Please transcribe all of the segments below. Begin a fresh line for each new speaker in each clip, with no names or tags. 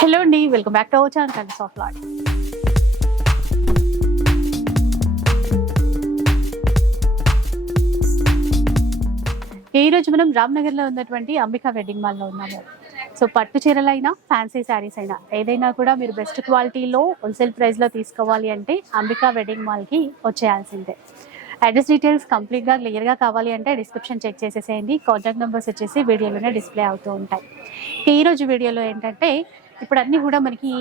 Hello అండి welcome back to our channel కండిస్ ఆఫ్ లాట్ ఈరోజు రోజు మనం రామ్నగర్లో ఉన్నటువంటి అంబికా వెడ్డింగ్ మాల్లో ఉన్నాము. సో పట్టు చీరలైనా ఫ్యాన్సీ శారీస్ అయినా ఏదైనా కూడా మీరు బెస్ట్ క్వాలిటీలో హోల్సేల్ ప్రైస్లో తీసుకోవాలి అంటే అంబికా వెడ్డింగ్ మాల్కి వచ్చేయాల్సిందే. అడ్రస్ డీటెయిల్స్ కంప్లీట్గా క్లియర్గా కావాలి అంటే డిస్క్రిప్షన్ చెక్ చేసేసేయండి. కాంటాక్ట్ నెంబర్స్ వచ్చేసి వీడియోలోనే డిస్ప్లే అవుతూ ఉంటాయి. ఈ రోజు వీడియోలో ఏంటంటే ఇప్పుడు అన్నీ కూడా మనకి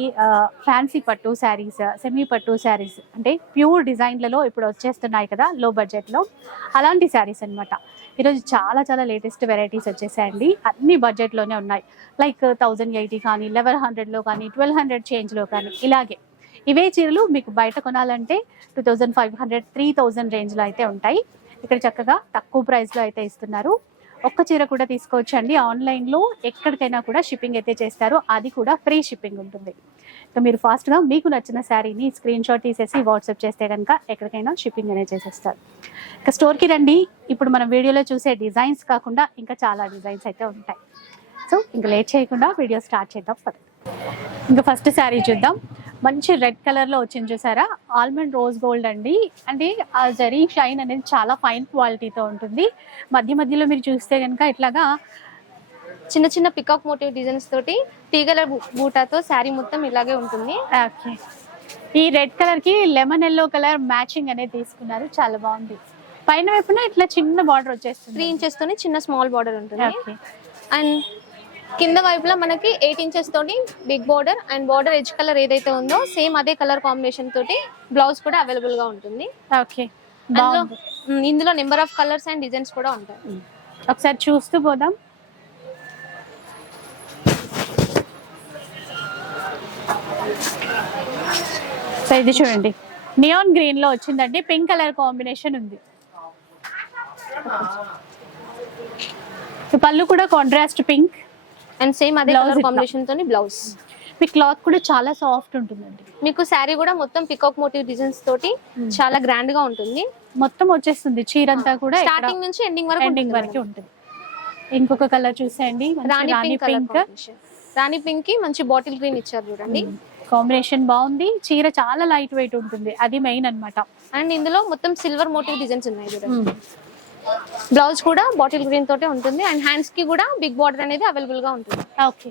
ఫ్యాన్సీ పట్టు శారీస్ సెమీ పట్టు శారీస్ అంటే ప్యూర్ డిజైన్లలో ఇప్పుడు వచ్చేస్తున్నాయి కదా లో. బడ్జెట్లో అలాంటి శారీస్ అన్నమాట. ఈరోజు చాలా చాలా లేటెస్ట్ వెరైటీస్ వచ్చేసాయండి. అన్ని బడ్జెట్లోనే ఉన్నాయి. లైక్ థౌజండ్ ఎయిటీ కానీ లెవెన్ హండ్రెడ్లో కానీ ట్వెల్వ్ హండ్రెడ్ చేంజ్లో కానీ ఇలాగే. ఇవే చీరలు మీకు బయట కొనాలంటే two thousand five hundred three thousand రేంజ్లో అయితే ఉంటాయి. ఇక్కడ చక్కగా తక్కువ ప్రైస్లో అయితే ఇస్తున్నారు. ఒక్క చీర కూడా తీసుకోవచ్చండి. ఆన్లైన్లో ఎక్కడికైనా కూడా షిప్పింగ్ అయితే చేస్తారు. అది కూడా ఫ్రీ షిప్పింగ్ ఉంటుంది. సో మీరు ఫాస్ట్గా మీకు నచ్చిన శారీని స్క్రీన్ షాట్ తీసేసి వాట్సాప్ చేస్తే కనుక ఎక్కడికైనా షిప్పింగ్ అనేది చేసేస్తారు. ఇక స్టోర్కి రండి. ఇప్పుడు మనం వీడియోలో చూసే డిజైన్స్ కాకుండా ఇంకా చాలా డిజైన్స్ అయితే ఉంటాయి. సో ఇంకా లేట్ చేయకుండా వీడియో స్టార్ట్ చేద్దాం. పద. ఇంకా ఫస్ట్ శారీ చూద్దాం. మంచి రెడ్ కలర్లో వచ్చింది చూసారా? ఆల్మండ్ రోజ్ గోల్డ్ అండి. అంటే ఆ జరీ షైన్ అనేది చాలా ఫైన్ క్వాలిటీతో ఉంటుంది. మధ్య మధ్యలో మీరు చూస్తే కనుక ఇట్లాగా
చిన్న చిన్న పికాక్ మోటివ్ డిజైన్స్ తోటి తీగల బూటాతో శారీ మొత్తం ఇలాగే ఉంటుంది.
ఓకే. ఈ రెడ్ కలర్కి లెమన్ ఎల్లో కలర్ మ్యాచింగ్ అనేది తీసుకున్నారు. చాలా బాగుంది. పైన వైపున ఇట్లా చిన్న బార్డర్ వచ్చేస్తుంది.
త్రీ ఇంచెస్ తోని చిన్న స్మాల్ బార్డర్ ఉంటుంది.
ఓకే.
అండ్ కింద వైపులో మనకి ఎయిట్ ఇంచెస్ తోటి big border and border edge colour ఏదైతే ఉందో సేమ్ అదే కలర్ కాంబినేషన్ తోటి బ్లౌజ్ కూడా అవైలబుల్గా ఉంటుంది.
ఓకే.
అందులో ఇందులో number of colours and designs కూడా ఉంటాయి.
ఒకసారి చూస్తూ పోదాం. సో ఇది చూడండి. నియాన్ గ్రీన్లో వచ్చిందండి. పింక్ కలర్ కాంబినేషన్ ఉంది. పళ్ళు కూడా కాంట్రాస్ట్ పింక్
అండ్ సేమ్ అదే కలర్. కాంబినేషన్ తోని బ్లౌజ్
మీ క్లాత్ కూడా చాలా సాఫ్ట్ ఉంటుందండి.
మీకు శారీ కూడా మొత్తం పికాక్ మోటివ్ డిజైన్స్ తోటి చాలా గ్రాండ్గా ఉంటుంది.
మొత్తం వచ్చేస్తుంది. చీరంతా కూడా
స్టార్టింగ్ నుంచి ఎండింగ్ వరకు
ఎండింగ్
ఉంటుంది
వరకు ఉంటుంది. ఇంకొక కలర్ చూసేయండి.
రాణి పింక్
పింక్
రాణి పింక్కి మంచి బాటిల్ గ్రీన్ ఇచ్చారు చూడండి.
కాంబినేషన్ బాగుంది. చీర చాలా లైట్ వెయిట్ ఉంటుంది. అది మెయిన్ అన్నమాట.
అండ్ ఇందులో మొత్తం సిల్వర్ మోటివ్ డిజైన్స్ ఉన్నాయి చూడండి. బ్లౌజ్ కూడా బాటిల్ గ్రీన్ తోటే ఉంటుంది అండ్ హ్యాండ్స్కి కూడా బిగ్ బార్డర్ అనేది అవైలబుల్గా ఉంటుంది.
ఓకే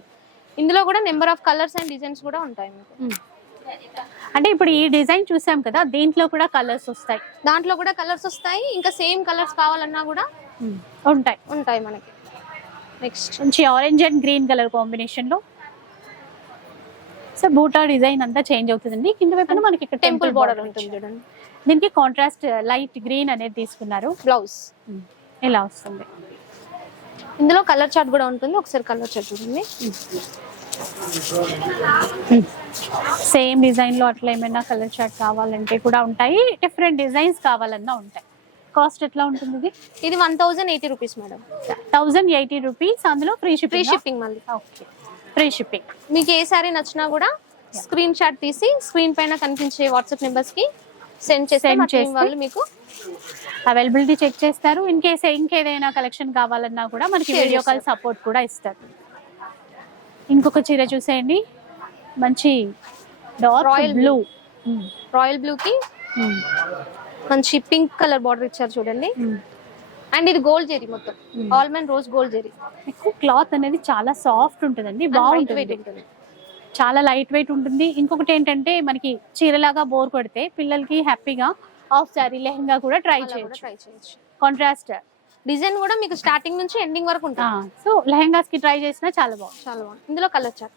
ఇందులో కూడా number of colours and designs కూడా ఉంటాయి మీకు.
అంటే ఇప్పుడు ఈ డిజైన్ చూసాం కదా దీంట్లో కూడా కలర్స్ వస్తాయి.
దాంట్లో కూడా కలర్స్ వస్తాయి ఇంకా సేమ్ కలర్స్ కావాలన్నా కూడా
ఉంటాయి.
ఉంటాయి మనకి. నెక్స్ట్
మంచి ఆరెంజ్ అండ్ గ్రీన్ కలర్ కాంబినేషన్లో సో బూటా డిజైన్ అంతా చేంజ్ అవుతుందండి. కింద వైపున మనకి ఇక్కడ
టెంపుల్ బార్డర్ ఉంటుంది చూడండి.
దీనికి కాంట్రాస్ట్ లైట్ గ్రీన్ అనేది తీసుకున్నారు.
బ్లౌజ్
ఇలా వస్తుంది.
ఇందులో కలర్ చార్ట్ కూడా ఉంటుంది. ఒకసారి కలర్ చార్ట్ చూడండి.
సేమ్ డిజైన్లో అట్లా ఏమైనా కలర్ చార్ట్ కావాలంటే కూడా ఉంటాయి. డిఫరెంట్ డిజైన్స్ కావాలన్నా ఉంటాయి. కాస్ట్ ఎట్లా ఉంటుంది ఇది?
One thousand eighty rupees madam
thousand eighty rupees అందులో ఫ్రీ
ఫ్రీ
షిప్పింగ్
షిప్పింగ్ మళ్ళీ.
ఓకే ఫ్రీ షిప్పింగ్
మీకు ఏ సారీ నచ్చినా కూడా స్క్రీన్ షాట్ తీసి స్క్రీన్ పైన కనిపించే వాట్సాప్ నెంబర్స్కి సెండ్ చేస్తే వాళ్ళు మీకు
అవైలబిలిటీ చెక్ చేస్తారు. ఇన్ కేస్ ఇంకేదైనా కలెక్షన్ కావాలన్నా కూడా మనకి వీడియో కాల్ సపోర్ట్ కూడా ఇస్తారు. ఇంకొక చీర చూసేయండి. మంచి
Royal
బ్లూ.
రాయల్ బ్లూ కి మంచి పింక్ కలర్ బార్డర్ ఇచ్చారు చూడండి. అండ్ ఇది గోల్డ్ జెరీ మొత్తం. ఆల్మండ్ రోజ్ గోల్డ్ జెరీ
మీకు క్లాత్ అనేది చాలా సాఫ్ట్ ఉంటుందండి బాగుంటుంది. చాలా లైట్ వెయిట్ ఉంటుంది. ఇంకొకటి ఏంటంటే మనకి చీరలాగా బోర్ కొడితే పిల్లలకి హ్యాపీగా హాఫ్ సారీ లెహంగా కూడా ట్రై చేయొచ్చు.
ట్రై చేయొచ్చు.
కాంట్రాస్ట్.
డిజైన్ కూడా మీకు స్టార్టింగ్ నుంచి ఎండింగ్ వరకు ఉంటుంది.
సో లెహంగాస్కి ట్రై చేసినా చాలా బాగుంది
చాలా బాగుంది ఇందులో కలర్ చార్ట్.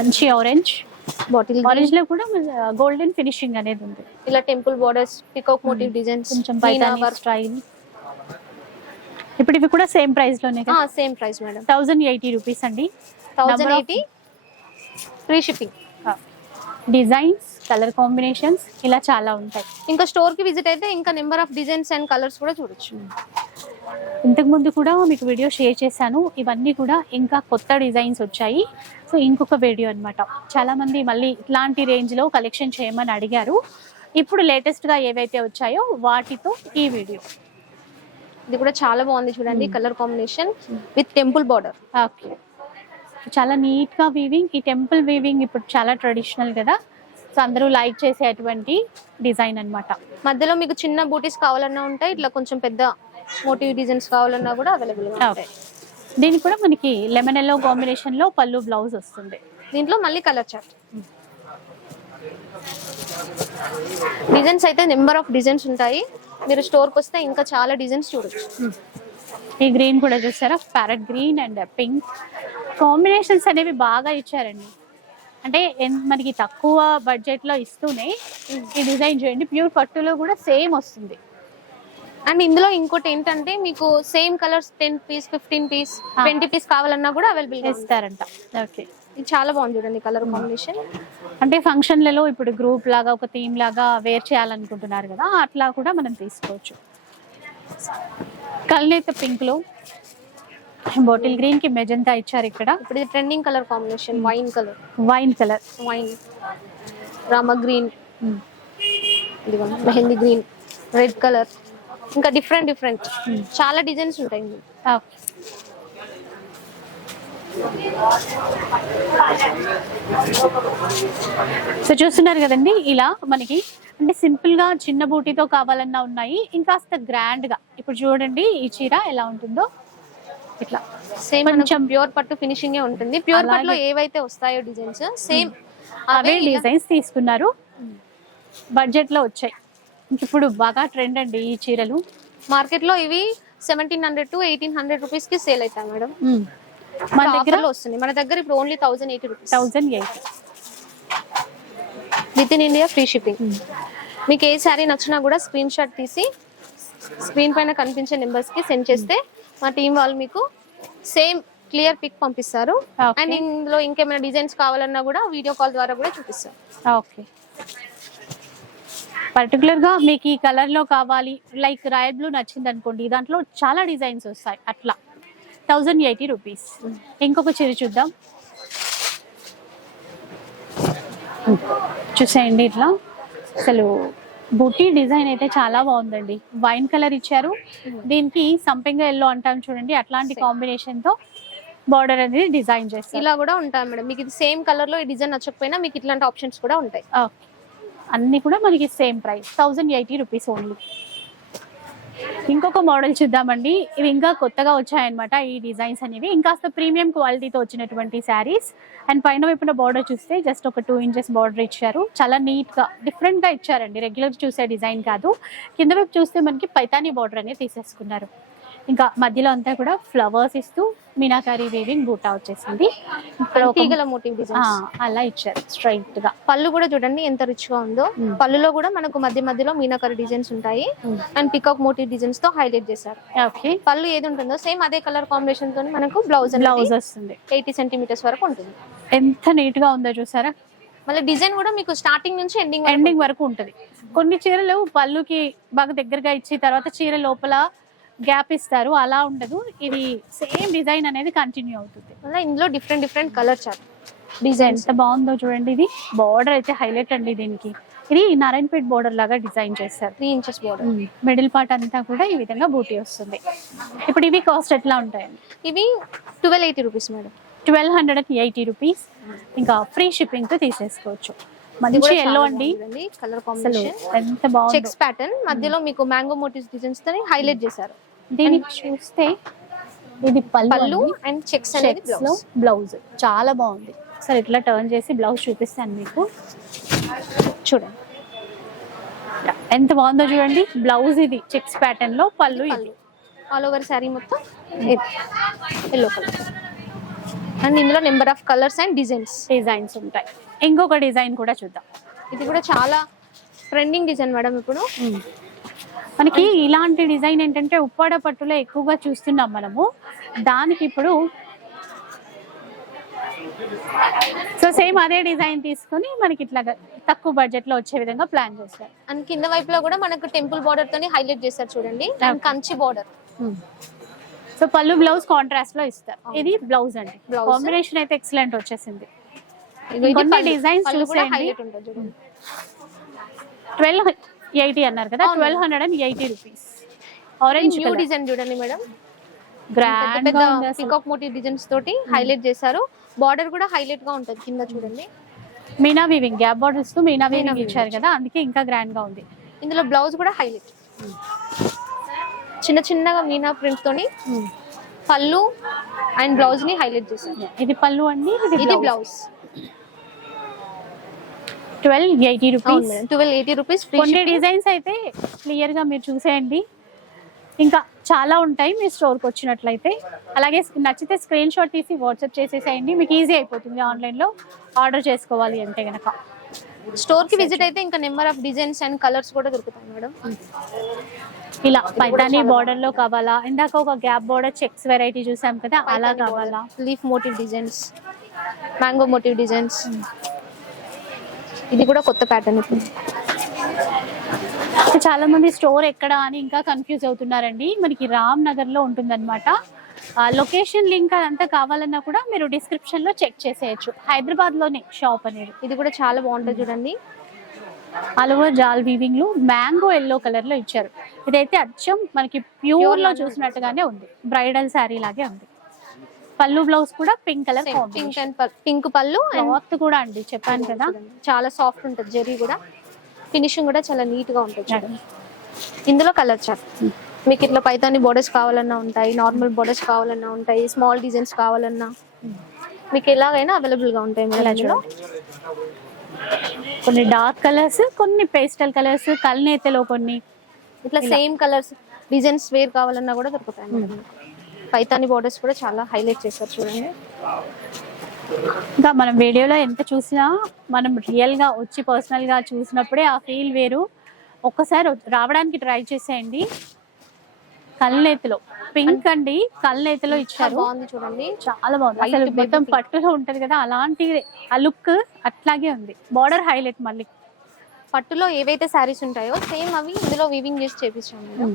మంచి ఆరెంజ్.
బాటిల్
ఆరెంజ్లో కూడా గోల్డెన్ ఫినిషింగ్ అనేది ఉంది.
ఇలా temple borders peacock motif designs
కొంచెం పైన స్టైల్ ఇప్పుడు ఇవి కూడా సేమ్ ప్రైస్లోనే కదా?
Same price madam
thousand eighty rupees అండి. Of-
eighty free shipping
designs colour combinations ఇలా చాలా ఉంటాయి.
ఇంకా స్టోర్కి విజిట్ అయితే ఇంకా number of designs and colours కూడా చూడొచ్చు.
ఇంతకు ముందు కూడా మీకు వీడియో షేర్ చేశాను. ఇవన్నీ కూడా ఇంకా కొత్త డిజైన్స్ వచ్చాయి. సో ఇంకొక వీడియో అన్నమాట. చాలా మంది మళ్ళీ ఇట్లాంటి రేంజ్లో కలెక్షన్ చేయమని అడిగారు. ఇప్పుడు లేటెస్ట్గా ఏవైతే వచ్చాయో వాటితో ఈ వీడియో.
ఇది కూడా చాలా బాగుంది చూడండి colour combination with temple border.
Okay. చాలా నీట్గా వీవింగ్ ఈ టెంపుల్ వీవింగ్ ఇప్పుడు చాలా ట్రెడిషనల్ కదా. సో అందరూ లైక్ చేసేటువంటి డిజైన్ అన్నమాట.
మధ్యలో మీకు చిన్న బూటీస్ కావాలన్నా ఉంటాయి ఇట్లా కొంచెం పెద్ద మోటివ్ డిజైన్స్ కావాలన్నా కూడా అవైలబుల్ ఉంటాయి.
దీనికి కూడా మనకి లెమన్ ఎల్లో కాంబినేషన్లో పళ్ళు బ్లౌజ్ వస్తుంది.
దీంట్లో మళ్ళీ కలర్ చార్ట్ డిజైన్స్ అయితే నెంబర్ ఆఫ్ డిజైన్స్ ఉంటాయి. మీరు స్టోర్కి వస్తే ఇంకా చాలా డిజైన్స్ చూడొచ్చు.
ఈ గ్రీన్ కూడా చూసారా? Parrot green and pink. Combinations అనేవి బాగా ఇచ్చారండి. అంటే మనకి తక్కువ బడ్జెట్లో ఇస్తూనే ఈ డిజైన్ చేయండి. ప్యూర్ పట్టులో కూడా సేమ్ వస్తుంది.
అండ్ ఇందులో ఇంకోటి ఏంటంటే మీకు same colours ten piece fifteen piece twenty piece కావాలన్నా కూడా అవైలబుల్
ఇస్తారంట ఓకే.
ఇది చాలా బాగుంది చూడండి కలర్ కాంబినేషన్.
అంటే ఫంక్షన్లలో ఇప్పుడు గ్రూప్ లాగా ఒక థీమ్ లాగా వేర్ చేయాలనుకుంటున్నారు కదా అట్లా కూడా మనం తీసుకోవచ్చు. కల్నేత పింక్లో బాటిల్ గ్రీన్కి మెజంతా ఇచ్చారు ఇక్కడ.
ఇప్పుడు ఇది trending colour combination wine colour.
Wine colour.
Wine rama green. ఇదిగో మెహందీ గ్రీన్. Red colour. ఇంకా డిఫరెంట్ డిఫరెంట్ చాలా డిజైన్స్ ఉంటాయి.
సో చూస్తున్నారు కదండి ఇలా మనకి అంటే సింపుల్గా చిన్న బూటీతో కావాలన్నా ఉన్నాయి. ఇంకాస్త గ్రాండ్గా. ఇప్పుడు చూడండి ఈ చీర ఎలా ఉంటుందో. ఇట్లా.
సేమ్
కొంచెం
ప్యూర్ పట్టు ఫినిషింగ్ ఉంటుంది. ప్యూర్. పట్టులో ఏవైతే వస్తాయో డిజైన్స్ సేమ్
అవే డిజైన్స్ తీసుకున్నారు. బడ్జెట్లో వచ్చాయి. ఇప్పుడు బాగా ట్రెండ్ అండి ఈ చీరలు.
మార్కెట్లో ఇవి seventeen hundred to eighteen hundred రూపీస్కి సేల్ అవుతాయి మేడం.
మన దగ్గర
వస్తుంది మన దగ్గర ఇప్పుడు only thousand eighty rupees
thousand eighty
with in India free shipping మీకు ఏ శారీ నచ్చినా కూడా స్క్రీన్ షాట్ తీసి స్క్రీన్ పైన కనిపించే నెంబర్స్కి సెండ్ చేస్తే మా టీం వాళ్ళు మీకు సేమ్ క్లియర్ పిక్ పంపిస్తారు. అండ్ ఇందులో ఇంకేమైనా డిజైన్స్ కావాలన్నా కూడా వీడియో కాల్ ద్వారా కూడా చూపిస్తారు.
ఓకే పర్టికులర్గా మీకు ఈ కలర్లో కావాలి. లైక్ రాయల్ బ్లూ నచ్చింది అనుకోండి దాంట్లో చాలా డిజైన్స్ వస్తాయి. అట్లా. థౌజండ్ ఎయిటీ రూపీస్ ఇంకొక చీర చూద్దాం. చూసేయండి ఇట్లా. అసలు బుటీ డిజైన్ అయితే చాలా బాగుందండి. వైన్ కలర్ ఇచ్చారు. దీనికి సంపెంగ ఎల్లో అంటాం చూడండి. అట్లాంటి కాంబినేషన్తో బార్డర్ అనేది డిజైన్ చేస్తారు.
ఇలా కూడా ఉంటాయి మేడం. మీకు ఇది సేమ్ కలర్లో ఈ డిజైన్ నచ్చకపోయినా మీకు ఇట్లాంటి ఆప్షన్స్ కూడా ఉంటాయి.
ఓకే. అన్ని కూడా మనకి same price thousand eighty rupees only ఇంకొక మోడల్ చూద్దామండి. ఇవి ఇంకా కొత్తగా వచ్చాయన్నమాట ఈ డిజైన్స్ అనేవి. ఇంకాస్త ప్రీమియం క్వాలిటీతో వచ్చినటువంటి శారీస్ అండ్ పైన వైపున బార్డర్ చూస్తే జస్ట్ ఒక టూ ఇంచెస్ బార్డర్ ఇచ్చారు. చాలా నీట్గా డిఫరెంట్గా ఇచ్చారండి. రెగ్యులర్ చూసే డిజైన్ కాదు. కింద వైపు చూస్తే మనకి పైతానీ బార్డర్ అనేది తీసేసుకున్నారు. ఇంకా మధ్యలో అంతా కూడా ఫ్లవర్స్ ఇస్తూ మీనాకారి వీవింగ్ బూటా వచ్చేసింది. ఇక్కడ
తీగల మోటివ్
అలా ఇచ్చారు స్ట్రైట్గా.
పళ్ళు కూడా చూడండి ఎంత రిచ్గా ఉందో. పళ్ళులో కూడా మనకు మధ్య మధ్యలో మీనాకరి డిజైన్స్ ఉంటాయి. అండ్ పికాక్ మోటివ్ డిజైన్స్తో హైలైట్ చేశారు.
ఓకే.
పళ్ళు ఏది ఉంటుందో సేమ్ అదే కలర్ కాంబినేషన్తో మనకు బ్లౌజ్
బ్లౌజ్ వస్తుంది.
ఎయిటీ సెంటీమీటర్స్ వరకు ఉంటుంది.
ఎంత నీట్గా ఉందో చూసారా?
మళ్ళీ డిజైన్ కూడా మీకు స్టార్టింగ్ నుంచి ఎండింగ్
ఎండింగ్ వరకు ఉంటది. కొన్ని చీరలు పళ్ళుకి బాగా దగ్గరగా ఇచ్చి తర్వాత చీర లోపల గ్యాప్ ఇస్తారు అలా ఉండదు. ఇది సేమ్ డిజైన్ అనేది కంటిన్యూ అవుతుంది.
మళ్ళీ ఇందులో different different colour chart designs
ఎంత బాగుందో చూడండి ఇది. బార్డర్ అయితే హైలైట్ అండి దీనికి. ఇది నారాయణపేట్ బార్డర్ లాగా డిజైన్ చేస్తారు
three inches border
middle part అంతా కూడా ఈ విధంగా బూటీ వస్తుంది. ఇప్పుడు ఇవి కాస్ట్ ఎట్లా ఉంటాయండి?
ఇవి twelve eighty rupees madam
twelve hundred and eighty rupees ఇంకా ఫ్రీ షిప్పింగ్తో తీసేసుకోవచ్చు. మంచి ఎల్లో అండి.
కలర్ కాంబినేషన్
ఎంత బాగుందో.
చెక్స్ ప్యాటర్న్ మధ్యలో మీకు మ్యాంగో మోటివ్స్ డిజైన్స్తో హైలైట్ చేశారు.
దీనికి చూస్తే ఇది పళ్ళు
అండ్. చెక్స్ అనేది బ్లౌజ్
చాలా బాగుంది. సరే ఇట్లా టర్న్ చేసి బ్లౌజ్ చూపిస్తాను మీకు. చూడండి. ఎంత బాగుందో చూడండి. బ్లౌజ్ ఇది చెక్స్ ప్యాటర్న్లో పళ్ళు
ఆల్ ఓవర్ శారీ మొత్తం ఎల్లో కలర్ అండ్ ఇందులో number of colours and designs.
Designs ఉంటాయి. ఇంకొక డిజైన్ కూడా చూద్దాం.
ఇది కూడా చాలా ట్రెండింగ్ డిజైన్ మేడం ఇప్పుడు.
మనకి ఇలాంటి డిజైన్ ఏంటంటే ఉప్పాడ పట్టులో ఎక్కువగా చూస్తున్నాం మనము. దానికి ఇప్పుడు సో సేమ్ అదే డిజైన్ తీసుకొని మనకి ఇట్లా తక్కువ బడ్జెట్లో వచ్చే విధంగా ప్లాన్ చేస్తారు.
అండ్ కింద వైపులో కూడా మనకు టెంపుల్ బార్డర్ తోని హైలైట్ చేస్తారు చూడండి. అండ్ కంచి బార్డర్
సో పళ్ళు బ్లౌజ్ కాంట్రాస్ట్లో ఇస్తారు ఇది బ్లౌజ్ అండి. కాంబినేషన్ అయితే ఎక్సలెంట్ వచ్చేసింది. కొన్ని
చూడండి.
ట్వెల్వ్ ఎయిటీ అన్నారు కదా. Twelve hundred and eighty rupees. Orange
design చూడండి madam.
Grand.
Peacock motive designs తోటి హైలైట్ చేశారు. బార్డర్ కూడా హైలైట్గా ఉంటది కింద చూడండి.
మీనా వీవింగ్ గ్యాప్ బార్డర్స్తో మీనా వీవింగ్ ఇచ్చారు కదా అందుకే ఇంకా గ్రాండ్గా ఉంది.
ఇందులో బ్లౌజ్ కూడా హైలైట్ చిన్న చిన్నగా మీనా ప్రింట్ తోని పళ్ళు అండ్ బ్లౌజ్ని హైలైట్ చేశారు.
ఇది పళ్ళు అండి
ఇది
blouse twelve eighty rupees
twelve eighty rupees
కొన్ని డిజైన్స్ అయితే క్లియర్గా మీరు చూసేయండి. ఇంకా చాలా ఉంటాయి మీ స్టోర్కి వచ్చినట్లయితే. అలాగే నచ్చితే స్క్రీన్ షాట్ తీసి వాట్సాప్ చేసేసేయండి. మీకు ఈజీ అయిపోతుంది ఆన్లైన్లో ఆర్డర్ చేసుకోవాలి అంటే గనక.
స్టోర్కి విజిట్ అయితే ఇంకా number of designs and colours కూడా దొరుకుతాయి మేడం.
ఇలా పైతాని బార్డర్లో కావాలా? ఇందాక ఒక గ్యాప్ బార్డర్ చెక్స్ వెరైటీ చూసాం కదా అలా కావాలా?
Leaf motif designs mango motif designs ఇది కూడా కొత్త ప్యాటర్న్ ఇప్పుడు
చాలా మంది స్టోర్ ఎక్కడ అని ఇంకా కన్ఫ్యూజ్ అవుతున్నారండి. మనకి రామ్ నగర్లో ఉంటుందన్నమాట లొకేషన్ లింక్ అదంతా కావాలన్నా కూడా మీరు డిస్క్రిప్షన్లో చెక్ చేసేయచ్చు. హైదరాబాద్లోనే షాప్ అనేది.
ఇది కూడా చాలా బాగుంటుంది చూడండి.
అలవర్ జాల్ వీవింగ్లో మ్యాంగో ఎల్లో కలర్లో ఇచ్చారు. ఇదైతే అచ్చం మనకి ప్యూర్లో చూసినట్టుగానే ఉంది. బ్రైడల్ శారీ లాగే ఉంది. పళ్ళు బ్లౌజ్ కూడా pink colour
pink and pink పళ్ళు
క్లాత్ కూడా అండి చెప్పాను కదా.
చాలా సాఫ్ట్ ఉంటుంది జరీ కూడా. ఫినిషింగ్ కూడా చాలా నీట్గా ఉంటుంది ఇందులో కలర్ చార్ట్ మీకు ఇట్లా పైతాని బోర్డర్స్ కావాలన్నా ఉంటాయి నార్మల్ బోర్డర్స్ కావాలన్నా ఉంటాయి స్మాల్ డిజైన్స్ కావాలన్నా. మీకు ఎలాగైనా అవైలబుల్గా ఉంటాయి మేడం
కొన్ని డార్క్ కలర్స్ కొన్ని పేస్టల్ కలర్స్ కల్నేతలో కొన్ని.
ఇట్లా సేమ్ కలర్స్ డిజైన్స్ వేర్ కావాలన్నా కూడా దొరుకుతాయి పైతాని బోర్డర్స్ కూడా చాలా హైలైట్ చేస్తారు చూడండి.
ఇంకా మనం వీడియోలో ఎంత చూసినా మనం రియల్గా వచ్చి పర్సనల్గా చూసినప్పుడే ఆ ఫీల్ వేరు. ఒక్కసారి రావడానికి ట్రై చేసేయండి. కల్నేతలో పింక్ అండి కల్నేతలో
చాలా
ఇచ్చారు.
బాగుంది చూడండి.
చాలా బాగుంది. అసలు మొత్తం. పట్టులో ఉంటది కదా అలాంటి ఆ లుక్ అట్లాగే ఉంది. బార్డర్ హైలైట్ మళ్ళీ.
పట్టులో ఏవైతే శారీస్ ఉంటాయో సేమ్ అవి ఇందులో వీవింగ్ చేసి చేపిస్తాం మేడం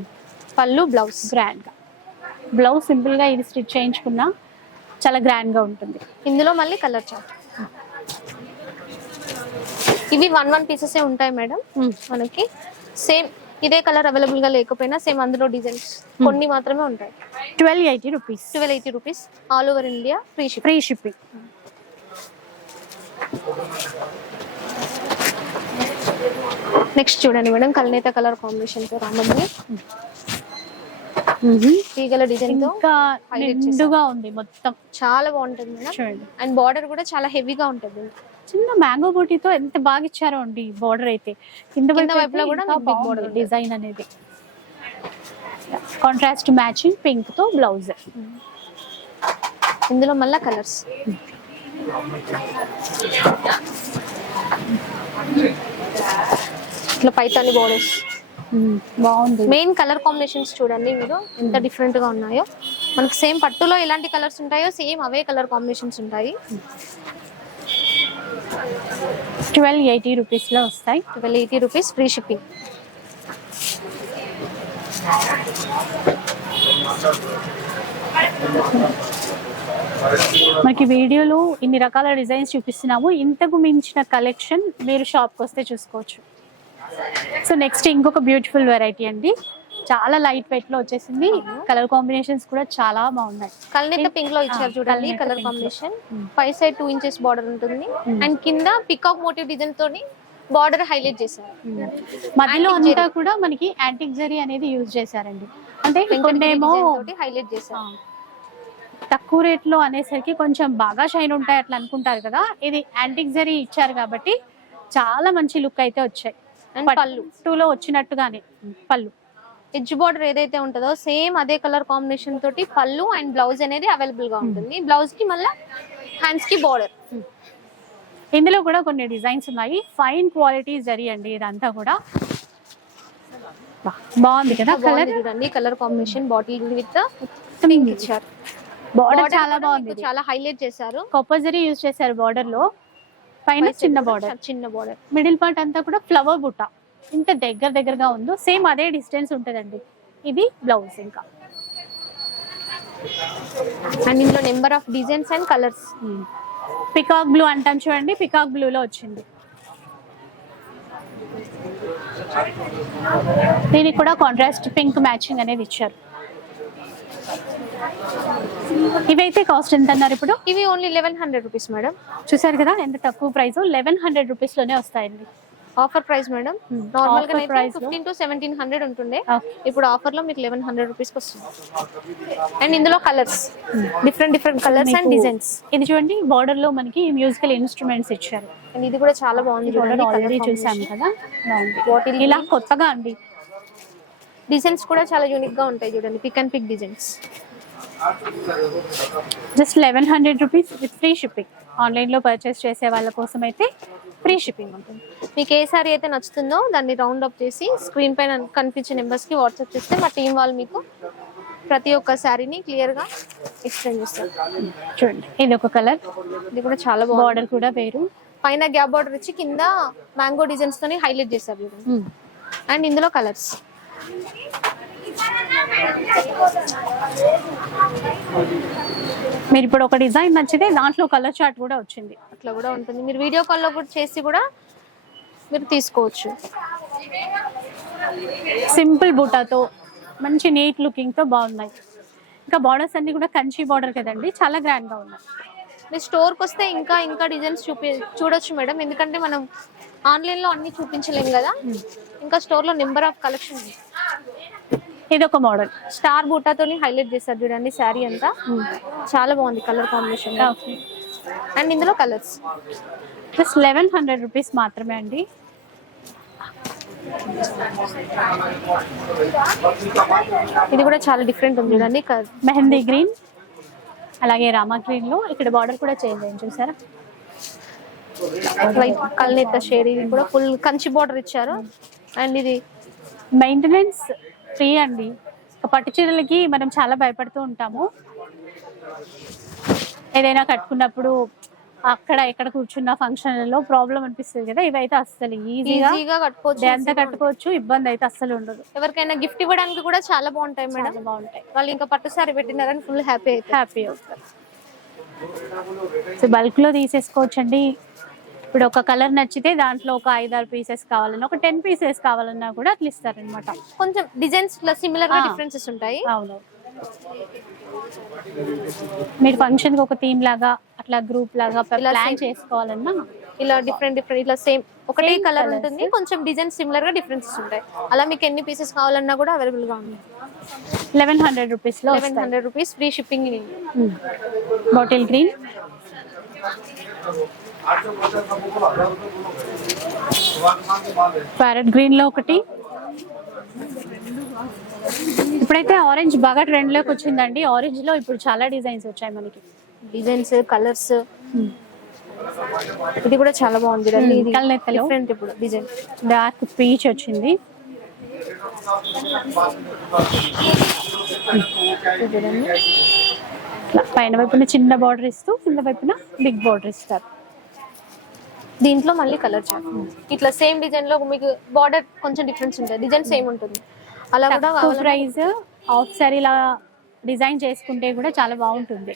పళ్ళు బ్లౌజ్
గ్రాండ్గా. బ్లౌజ్ సింపుల్గా ఇది స్టిచ్ చేయించుకున్నా చాలా గ్రాండ్గా ఉంటుంది.
ఇందులో మళ్ళీ కలర్ చార్ట్ ఇవి వన్ వన్ పీసెస్ ఉంటాయి మేడం మనకి. సేమ్ ఇదే కలర్ అవైలబుల్గా లేకపోయినా సేమ్ అందులో డిజైన్స్ కొన్ని మాత్రమే ఉంటాయి.
Twelve eighty rupees.
Twelve eighty rupees all over India free ship.
Free shipping.
Next చూడండి మేడం కల్నేత కలర్ కాంబినేషన్తో రామండి తీగల డిజైన్తో
నిండుగా ఉంది మొత్తం.
చాలా బాగుంటుంది మేడం. అండ్ బార్డర్ కూడా చాలా హెవీగా ఉంటుంది.
చిన్న మ్యాంగో బూటీతో ఎంత బాగా ఇచ్చారో అండి బార్డర్ అయితే. కింద
వైపులో కూడా ఉంది.
డిజైన్ అనేది. కాంట్రాస్ట్ మ్యాచింగ్ పింక్తో బ్లౌజ్
ఇందులో మళ్ళీ కలర్స్ ఇట్లా పైతాని బోర్డర్స్
బాగుంది.
మెయిన్ కలర్ కాంబినేషన్స్ చూడండి మీరు ఎంత డిఫరెంట్గా ఉన్నాయో. మనకి సేమ్ పట్టులో ఎలాంటి కలర్స్ ఉంటాయో సేమ్ అవే కలర్ కాంబినేషన్స్ ఉంటాయి.
ట్వెల్వ్ ఎయిటీ రూపీస్లో వస్తాయి.
Twelve eighty rupees free shipping.
మనకి వీడియోలో ఇన్ని రకాల డిజైన్స్ చూపిస్తున్నాము. ఇంతకు మించిన కలెక్షన్ మీరు షాప్కి వస్తే చూసుకోవచ్చు. సో నెక్స్ట్ ఇంకొక బ్యూటిఫుల్ వెరైటీ అండి. చాలా లైట్ వెయిట్లో వచ్చేసింది. కలర్ కాంబినేషన్స్ కూడా చాలా బాగున్నాయి.
కల్నేత పింక్లో ఇచ్చారు చూడండి. కలర్. కాంబినేషన్ పై సైడ్ టూ ఇంచెస్ బార్డర్ ఉంటుంది.
Hmm.
అండ్ కింద పికాక్ మోటివ్ డిజైన్ తోని బార్డర్ హైలైట్ చేశారు.
మధ్యలో
Antique
అంతా కూడా మనకి యాంటిక్ జరీ అనేది యూజ్ చేశారండి. అంటే
తోటి హైలైట్ చేశారు.
తక్కువ రేట్లో అనేసరికి కొంచెం బాగా షైన్ ఉంటాయి అట్లా అనుకుంటారు కదా. ఇది యాంటిక్ జరీ ఇచ్చారు కాబట్టి చాలా మంచి లుక్ అయితే వచ్చాయి.
పళ్ళు.
టూలో వచ్చినట్టుగానే. పళ్ళు.
ఎడ్జ్ బార్డర్ ఏదైతే ఉంటుందో సేమ్ అదే కలర్ కాంబినేషన్ తోటి పళ్ళు అండ్ బ్లౌజ్ అనేది అవైలబుల్గా ఉంటుంది. బ్లౌజ్కి మళ్ళీ హ్యాండ్స్కి బార్డర్
ఇందులో కూడా కొన్ని డిజైన్స్ ఉన్నాయి. ఫైన్ క్వాలిటీ జరీ అండి ఇదంతా కూడా. బాగుంది కదా కలర్?
చూడండి colour combination bottle with pink ఇచ్చారు.
బార్డర్ చాలా బాగుంది
చాలా హైలైట్ చేశారు.
కొప్పర్ జరీ యూజ్ చేశారు బార్డర్లో పైన చిన్న బార్డర్.
చిన్న బార్డర్.
మిడిల్ పార్ట్ అంతా కూడా ఫ్లవర్ బుట్ట. ఇంత దగ్గర దగ్గరగా ఉందో సేమ్ అదే డిస్టెన్స్ ఉంటుందండి. ఇది బ్లౌజ్ ఇంకా.
అండ్ ఇందులో number of designs and colours.
Peacock blue అంటాం చూడండి పికాక్ బ్లూ లో వచ్చింది. దీనికి కూడా కాంట్రాస్ట్ పింక్ మ్యాచింగ్ అనేది ఇచ్చారు. ఇవైతే కాస్ట్ ఎంత అన్నారు ఇప్పుడు?
ఇవి only eleven hundred rupees madam
చూసారు కదా ఎంత తక్కువ ప్రైస్ లెవెన్ హండ్రెడ్ రూపీస్లోనే వస్తాయండి.
Offer price madam.
నార్మల్గా లో?
ఫిఫ్టీన్ టు సెవెంటీన్ హండ్రెడ్ ఉంటుండే. ఇప్పుడు ఆఫర్లో మీకు లెవెన్ హండ్రెడ్ రూపీస్ వస్తుంది. అండ్ ఇందులో colours different different colours and designs
ఇది చూడండి బార్డర్లో మనకి మ్యూజికల్ ఇన్స్ట్రుమెంట్స్ ఇచ్చారు.
అండ్ ఇది కూడా చాలా బాగుంది చూడండి
ఆల్రెడీ చూసాం కదా. ఇలా కొత్తగా అండి.
డిజైన్స్ కూడా చాలా యూనిక్గా ఉంటాయి చూడండి pic and pic designs
just eleven hundred rupees with free shipping ఆన్లైన్లో పర్చేస్ చేసే వాళ్ళ కోసం అయితే ఫ్రీ షిప్పింగ్ ఉంటుంది.
మీకు ఏ సారీ అయితే నచ్చుతుందో దాన్ని రౌండ్ అప్ చేసి స్క్రీన్ పైన కనిపించే నెంబర్స్కి వాట్సాప్ చేస్తే మా టీం వాళ్ళు మీకు ప్రతి ఒక్క శారీని క్లియర్గా ఎక్స్ప్లెయిన్ చేస్తారు.
చూడండి. ఇది ఒక కలర్.
ఇది కూడా చాలా
బార్డర్ కూడా వేరు.
పైన గ్యాప్ బార్డర్ ఇచ్చి కింద మ్యాంగో డిజైన్స్ తోని హైలైట్
మ్మ్.
అండ్ ఇందులో కలర్స్.
మీరు ఇప్పుడు ఒక డిజైన్ నచ్చితే దాంట్లో కలర్ చార్ట్ కూడా వచ్చింది.
అట్లా కూడా ఉంటుంది. మీరు వీడియో కాల్లో కూడా చేసి కూడా మీరు తీసుకోవచ్చు.
సింపుల్ బూటాతో మంచి నీట్ లుకింగ్తో బాగున్నాయి. ఇంకా బార్డర్స్ అన్ని కూడా కంచి బార్డర్ కదండి చాలా గ్రాండ్గా ఉన్నాయి.
మీరు స్టోర్కి వస్తే ఇంకా ఇంకా డిజైన్స్ చూపి చూడొచ్చు మేడం. ఎందుకంటే మనం ఆన్లైన్లో అన్ని చూపించలేం కదా. ఇంకా స్టోర్లో నెంబర్ ఆఫ్ కలెక్షన్ ఉంది.
ఇది ఒక మోడల్.
స్టార్ బూటాతోని హైలైట్ చేస్తారు చూడండి శారీ అంతా. చాలా బాగుంది కలర్ కాంబినేషన్. అండ్ ఇందులో colours.
Just eleven hundred rupees మాత్రమే అండి.
ఇది కూడా చాలా డిఫరెంట్ ఉంది చూడండి
మెహందీ గ్రీన్ అలాగే రామా గ్రీన్లో ఇక్కడ బార్డర్ కూడా చేంజ్ అయింది చూసారా?
లైట్ కల్నేత షేడ్ ఇది కూడా ఫుల్ కంచి బార్డర్ ఇచ్చారు. అండ్ ఇది
మెయింటెనెన్స్ ఫ్రీ అండి. పట్టు చీరలకి మనం చాలా భయపడుతూ ఉంటాము. ఏదైనా కట్టుకున్నప్పుడు అక్కడ ఎక్కడ కూర్చున్న ఫంక్షన్లలో ప్రాబ్లం అనిపిస్తుంది కదా ఇవైతే అస్సలు ఈజీగా
ఈజీగా కట్టుకోవచ్చు
అంతా కట్టుకోవచ్చు ఇబ్బంది అయితే అస్సలు ఉండదు.
ఎవరికైనా గిఫ్ట్ ఇవ్వడానికి కూడా చాలా బాగుంటాయి మేడం.
బాగుంటాయి.
వాళ్ళు ఇంకా పట్టు సారీ పెట్టినారని ఫుల్ హ్యాపీ
హ్యాపీ అవుతారు. సో బల్క్లో తీసేసుకోవచ్చండి. ఇప్పుడు ఒక కలర్ నచ్చితే దాంట్లో ఒక ఐదారు పీసెస్ కావాలన్నా ఒక టెన్ పీసెస్ కావాలన్నా కూడా అట్లా ఇస్తారనమాట
కొంచెం డిజైన్స్
సిమిలర్గా.
డిఫరెన్సెస్ ఉంటాయి.
అవును. మీరు ఫంక్షన్కి ఒక థీమ్ లాగా అట్లా గ్రూప్ లాగా ప్లాన్ చేసుకోవాలన్నా?
ఇలా డిఫరెంట్ డిఫరెంట్ ఇలా సేమ్ ఒకటే కలర్. ఉంటుంది కొంచెం డిజైన్ సిమిలర్గా డిఫరెన్సెస్ ఉంటాయి. అలా మీకు ఎన్ని పీసెస్ కావాలన్నా కూడా అవైలబుల్గా ఉంది
లెవెన్ హండ్రెడ్ రూపీస్లో
eleven hundred rupees free shipping
bottle green parrot గ్రీన్లో ఒకటి. ఇప్పుడైతే ఆరెంజ్ బాగా ట్రెండ్లోకి వచ్చిందండి. ఆరెంజ్లో ఇప్పుడు చాలా డిజైన్స్ వచ్చాయి మనకి.
డిజైన్స్ కలర్స్ ఇది కూడా చాలా బాగుంది రండి.
Hmm.
డిఫరెంట్ ఇప్పుడు డిజైన్
డార్క్ పీచ్ వచ్చింది. పైన వైపున చిన్న బార్డర్ ఇస్తూ కింద వైపున బిగ్ బార్డర్ ఇస్తారు.
దీంట్లో మళ్ళీ కలర్ చార్ట్ ఇట్లా సేమ్ డిజైన్లో మీకు బార్డర్ కొంచెం డిఫరెన్స్ ఉంటుంది. డిజైన్ సేమ్ ఉంటుంది. అలా కూడా
ప్రైస్ హాఫ్ సారీ లా డిజైన్ చేసుకుంటే కూడా చాలా బాగుంటుంది.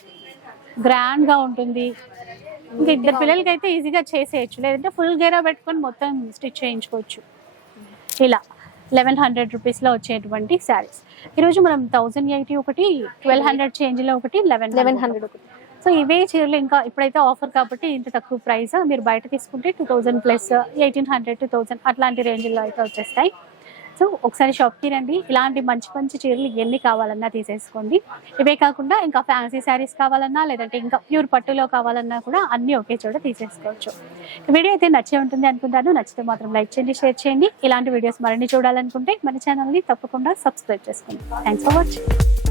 గ్రాండ్గా ఉంటుంది. ఇంకా ఇద్దరు పిల్లలకి అయితే ఈజీగా చేసేయచ్చు. లేదంటే ఫుల్ గేరా పెట్టుకొని మొత్తం స్టిచ్ చేయించుకోవచ్చు. ఇలా లెవెన్ హండ్రెడ్ రూపీస్లో వచ్చేటువంటి శారీస్ ఈరోజు మనం థౌజండ్ ఎయిటీ ఒకటి ట్వెల్వ్ హండ్రెడ్ చేంజ్లో ఒకటి లెవెన్
లెవెన్ హండ్రెడ్ ఒకటి.
సో ఇవే చీరలు ఇంకా ఇప్పుడైతే ఆఫర్ కాబట్టి ఇంత తక్కువ ప్రైస్ మీరు బయట తీసుకుంటే two thousand plus eighteen hundred two thousand అట్లాంటి రేంజ్లో అయితే వచ్చేస్తాయి. సో ఒకసారి షాప్కి రండి. ఇలాంటి మంచి మంచి చీరలు ఎన్ని కావాలన్నా తీసేసుకోండి. ఇవే కాకుండా ఇంకా ఫ్యాన్సీ శారీస్ కావాలన్నా లేదంటే ఇంకా ప్యూర్ పట్టులో కావాలన్నా కూడా అన్నీ ఒకే చోట తీసేసుకోవచ్చు. వీడియో అయితే నచ్చే ఉంటుంది అనుకుంటాను. నచ్చితే మాత్రం లైక్ చేయండి షేర్ చేయండి. ఇలాంటి వీడియోస్ మరిన్ని చూడాలనుకుంటే మన ఛానల్ని తప్పకుండా సబ్స్క్రైబ్ చేసుకోండి. Thanks for watching